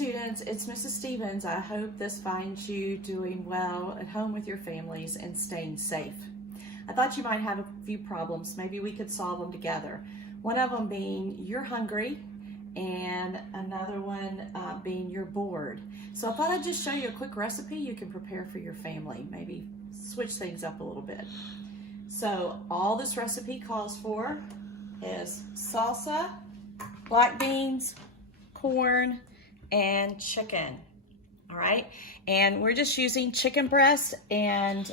students, it's Mrs. Stevens. I hope this finds you doing well at home with your families and staying safe. I thought you might have a few problems. Maybe we could solve them together. One of them being you're hungry, and another one being you're bored. So I thought I'd just show you a quick recipe you can prepare for your family. Maybe switch things up a little bit. So all this recipe calls for is salsa, black beans, corn, and chicken. All right, and we're just using chicken breast, and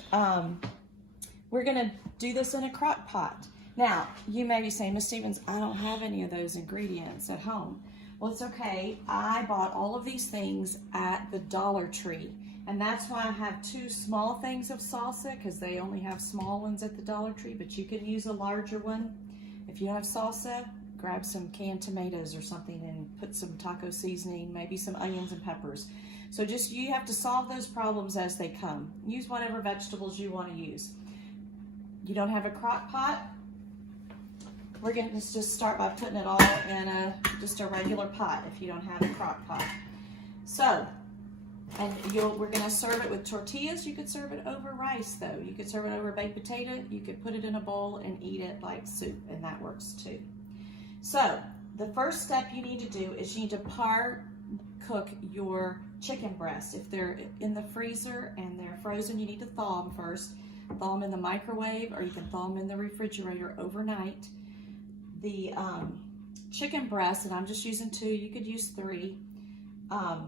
we're gonna do this in a crock pot. Now, you may be saying, Ms. Stevens, I don't have any of those ingredients at home. Well, it's okay. I bought all of these things at the Dollar Tree, and that's why I have two small things of salsa, because they only have small ones at the Dollar Tree, but you can use a larger one. If you have salsa, grab some canned tomatoes or something and put some taco seasoning, maybe some onions and peppers. So just, you have to solve those problems as they come. Use whatever vegetables you want to use. You don't have a crock pot? We're going to just start by putting it all in just a regular pot if you don't have a crock pot. So, and we're going to serve it with tortillas. You could serve it over rice though. You could serve it over baked potato. You could put it in a bowl and eat it like soup, and that works too. So the first step you need to do is you need to cook your chicken breasts. If they're in the freezer and they're frozen, you need to thaw them first. Thaw them in the microwave, or you can thaw them in the refrigerator overnight. The chicken breasts, and I'm just using 2, you could use 3. I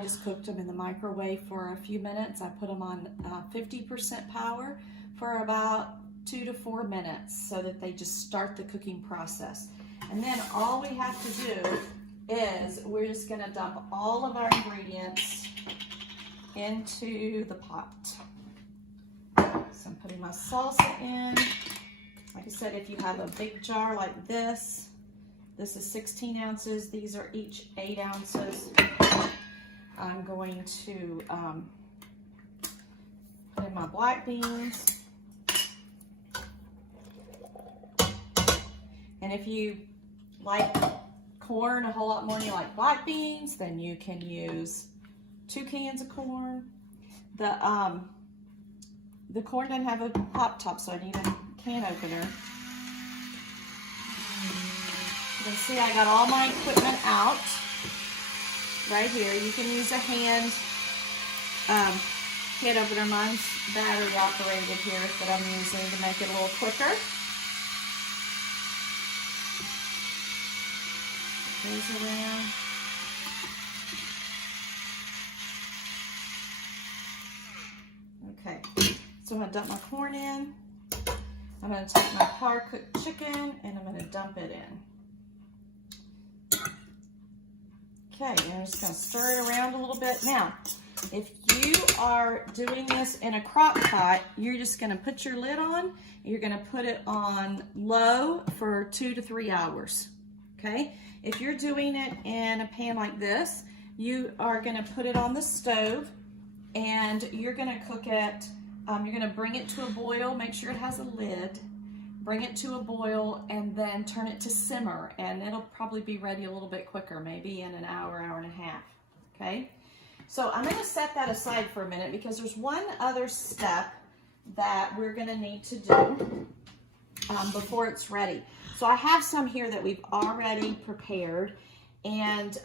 just cooked them in the microwave for a few minutes. I put them on 50% power for about 2 to 4 minutes so that they just start the cooking process. And then all we have to do is we're just gonna dump all of our ingredients into the pot. So I'm putting my salsa in. Like I said, if you have a big jar like this is 16 ounces. These are each 8 ounces. I'm going to put in my black beans. And if you like corn a whole lot more than you like black beans, then you can use 2 cans of corn. The corn doesn't have a pop top, so I need a can opener. You can see I got all my equipment out right here. You can use a hand opener. Mine's battery operated here that I'm using to make it a little quicker. Goes around. Okay, so I'm gonna dump my corn in. I'm gonna take my par-cooked chicken and I'm gonna dump it in. Okay, and I'm just gonna stir it around a little bit. Now, if you are doing this in a crock pot, you're just gonna put your lid on. You're gonna put it on low for 2 to 3 hours, okay? If you're doing it in a pan like this, you are gonna put it on the stove and you're gonna cook it, you're gonna bring it to a boil, make sure it has a lid, bring it to a boil, and then turn it to simmer, and it'll probably be ready a little bit quicker, maybe in an hour, hour and a half, okay? So I'm gonna set that aside for a minute because there's one other step that we're gonna need to do before it's ready. So I have some here that we've already prepared, and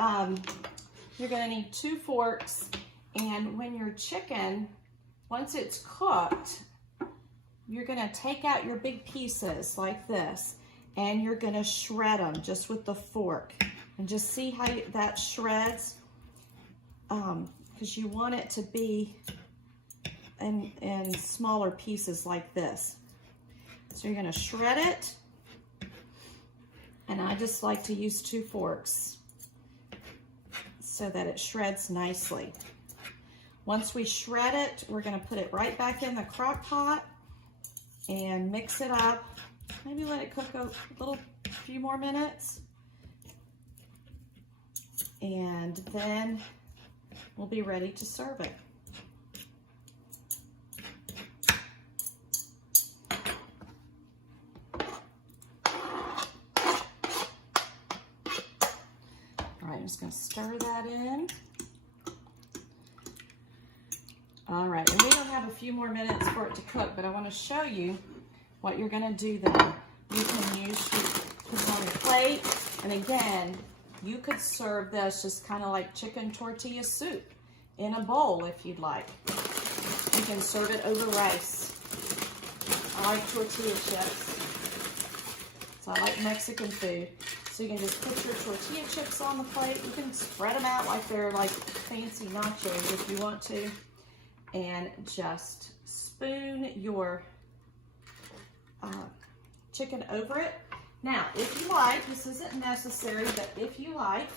you're gonna need 2 forks, and when your chicken, once it's cooked, you're gonna take out your big pieces like this, and you're gonna shred them just with the fork, and just see how that shreds, because you want it to be in smaller pieces like this. So you're gonna shred it, and I just like to use 2 forks so that it shreds nicely. Once we shred it, we're gonna put it right back in the crock pot and mix it up. Maybe let it cook a few more minutes. And then we'll be ready to serve it. All right, I'm just gonna stir stir that in. All right, and we don't have a few more minutes for it to cook, but I want to show you what you're going to do then. You can put it on your plate, and again, you could serve this just kind of like chicken tortilla soup in a bowl if you'd like. You can serve it over rice. I like tortilla chips, so I like Mexican food. So you can just put your tortilla chips on the plate. You can spread them out like they're like fancy nachos if you want to, and just spoon your chicken over it. Now, if you like, this isn't necessary, but if you like,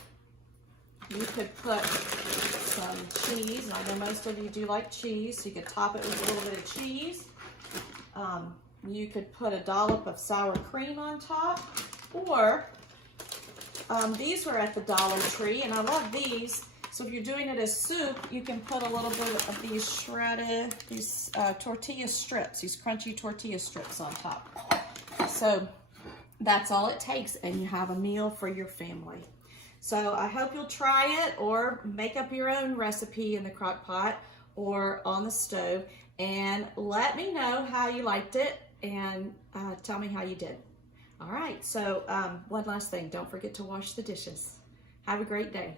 you could put some cheese, and I know most of you do like cheese, so you could top it with a little bit of cheese. You could put a dollop of sour cream on top, or these were at the Dollar Tree, and I love these. So if you're doing it as soup, you can put a little bit of these shredded, tortilla strips, these crunchy tortilla strips on top. So that's all it takes, and you have a meal for your family. So I hope you'll try it, or make up your own recipe in the crock pot or on the stove, and let me know how you liked it, and tell me how you did. All right, so one last thing, don't forget to wash the dishes. Have a great day.